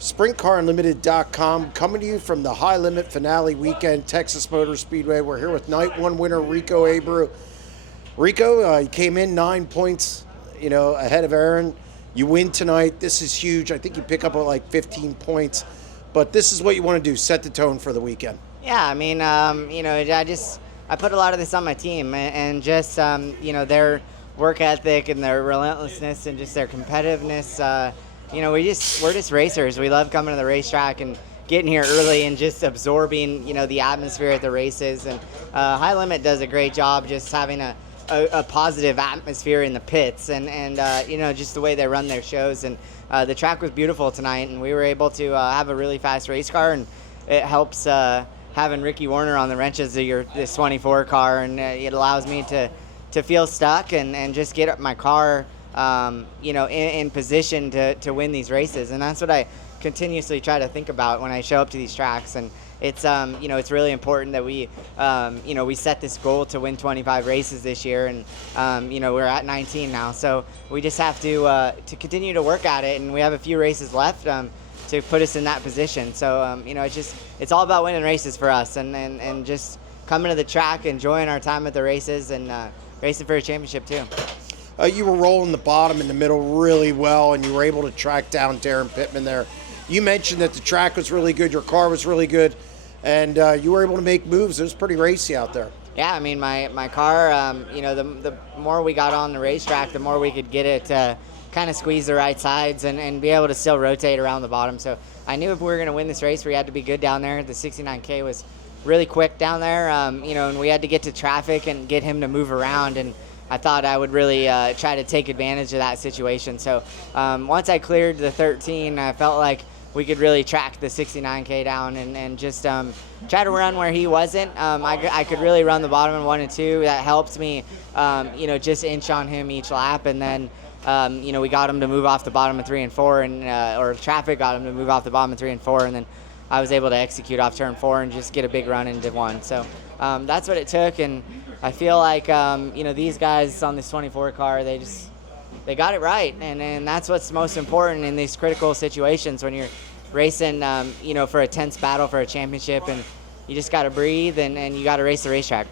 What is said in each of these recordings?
SprintCarUnlimited.com, coming to you from the High Limit Finale Weekend, Texas Motor Speedway. We're here with Night 1 winner Rico Abreu. Rico, you came in 9 points, ahead of Aaron. You win tonight. This is huge. I think you pick up like 15 points, but this is what you want to do: set the tone for the weekend. Yeah, I mean, I put a lot of this on my team, and just their work ethic and their relentlessness and just their competitiveness. We're just racers. We love coming to the racetrack and getting here early and just absorbing, the atmosphere at the races. And High Limit does a great job just having a positive atmosphere in the pits and just the way they run their shows. And the track was beautiful tonight, and we were able to have a really fast race car, and it helps having Ricky Warner on the wrenches of this 24 car, and it allows me to feel stuck and just get my car in position to win these races. And that's what I continuously try to think about when I show up to these tracks. And it's it's really important that we set this goal to win 25 races this year, and we're at 19 now, so we just have to continue to work at it, and we have a few races left to put us in that position. So it's all about winning races for us, and just coming to the track, enjoying our time at the races, and racing for a championship too. You were rolling the bottom and the middle really well, and you were able to track down Darren Pittman there. You mentioned that the track was really good, your car was really good, and you were able to make moves. It was pretty racy out there. Yeah, I mean, my car, the more we got on the racetrack, the more we could get it to kind of squeeze the right sides and be able to still rotate around the bottom. So I knew if we were going to win this race, we had to be good down there. The 69K was really quick down there, and we had to get to traffic and get him to move around, and I thought I would really try to take advantage of that situation. So once I cleared the 13, I felt like we could really track the 69K down and just try to run where he wasn't. I could really run the bottom in 1 and 2. That helped me, just inch on him each lap. And then, we got him to move off the bottom of 3 and 4, or traffic got him to move off the bottom of 3 and 4. And then I was able to execute off turn 4 and just get a big run into 1. So that's what it took. And I feel like, these guys on this 24 car, they got it right, and that's what's most important in these critical situations when you're racing, for a tense battle for a championship, and you just got to breathe and you got to race the racetrack.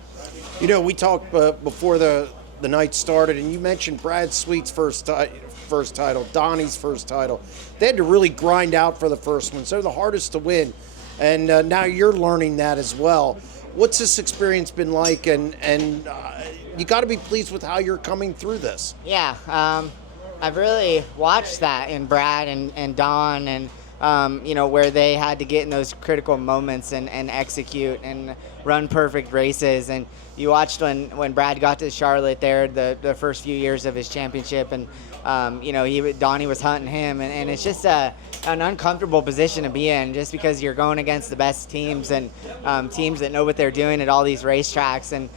We talked before the night started, and you mentioned Brad Sweet's first title, Donny's first title. They had to really grind out for the first one, so they're the hardest to win, and now you're learning that as well. What's this experience been like, and you got to be pleased with how you're coming through this. Yeah, I've really watched that in Brad and Don, and where they had to get in those critical moments and execute and run perfect races. And you watched when Brad got to Charlotte there, the first few years of his championship, and Donny was hunting him, and it's just an uncomfortable position to be in, just because you're going against the best teams and teams that know what they're doing at all these racetracks. And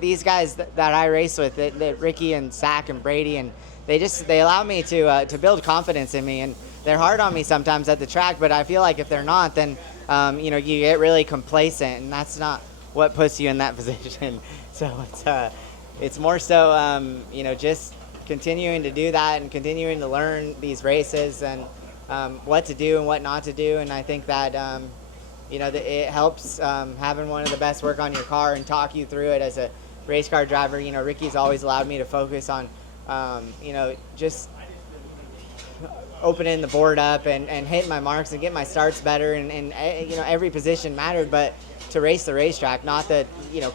these guys that I race with, that Ricky and Zach and Brady, and they allow me to build confidence in me, and they're hard on me sometimes at the track, but I feel like if they're not, then you get really complacent, and that's not what puts you in that position. So it's more so just continuing to do that and continuing to learn these races and what to do and what not to do. And I think that it helps having one of the best work on your car and talk you through it as a race car driver. Ricky's always allowed me to focus on just opening the board up and hitting my marks and getting my starts better, and every position mattered, but to race the racetrack, not the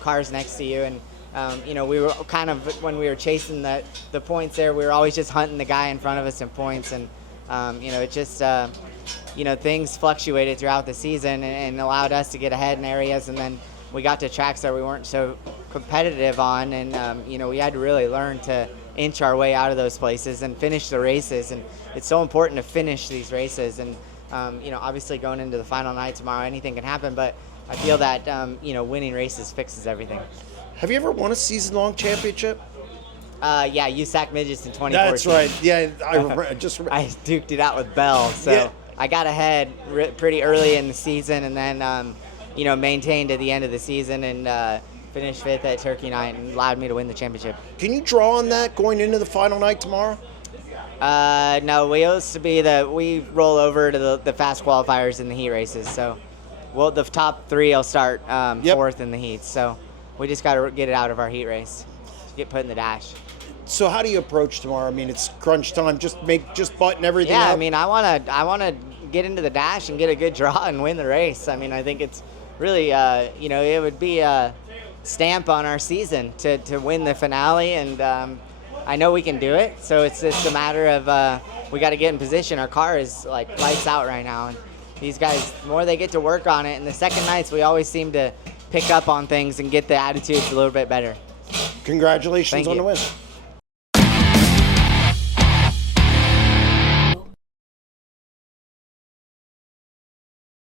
cars next to you. And we were kind of, when we were chasing the points there, we were always just hunting the guy in front of us in points, and it just things fluctuated throughout the season and allowed us to get ahead in areas, and then we got to tracks that we weren't so competitive on, and we had to really learn to inch our way out of those places and finish the races. And it's so important to finish these races, and obviously going into the final night tomorrow, anything can happen, but I feel that winning races fixes everything. Have you ever won a season-long championship? Yeah, USAC Midgets in 2014. That's right. Yeah, I duked it out with Bell, so yeah. I got ahead pretty early in the season, and then maintained at the end of the season, and finished 5th at Turkey Night, and allowed me to win the championship. Can you draw on that going into the final night tomorrow? No, we used to be we roll over to the fast qualifiers in the heat races. So, well, the top 3 will start fourth in the heats. So, we just got to get it out of our heat race, get put in the dash. So how do you approach tomorrow? I mean, it's crunch time. Just button everything up. Yeah, I mean, I wanna get into the dash and get a good draw and win the race. I mean, I think it's really, it would be a stamp on our season to win the finale, and I know we can do it. So it's just a matter of we got to get in position. Our car is like lights out right now, and these guys, the more they get to work on it, and the second nights we always seem to pick up on things and get the attitudes a little bit better. Congratulations Thank on you. the win.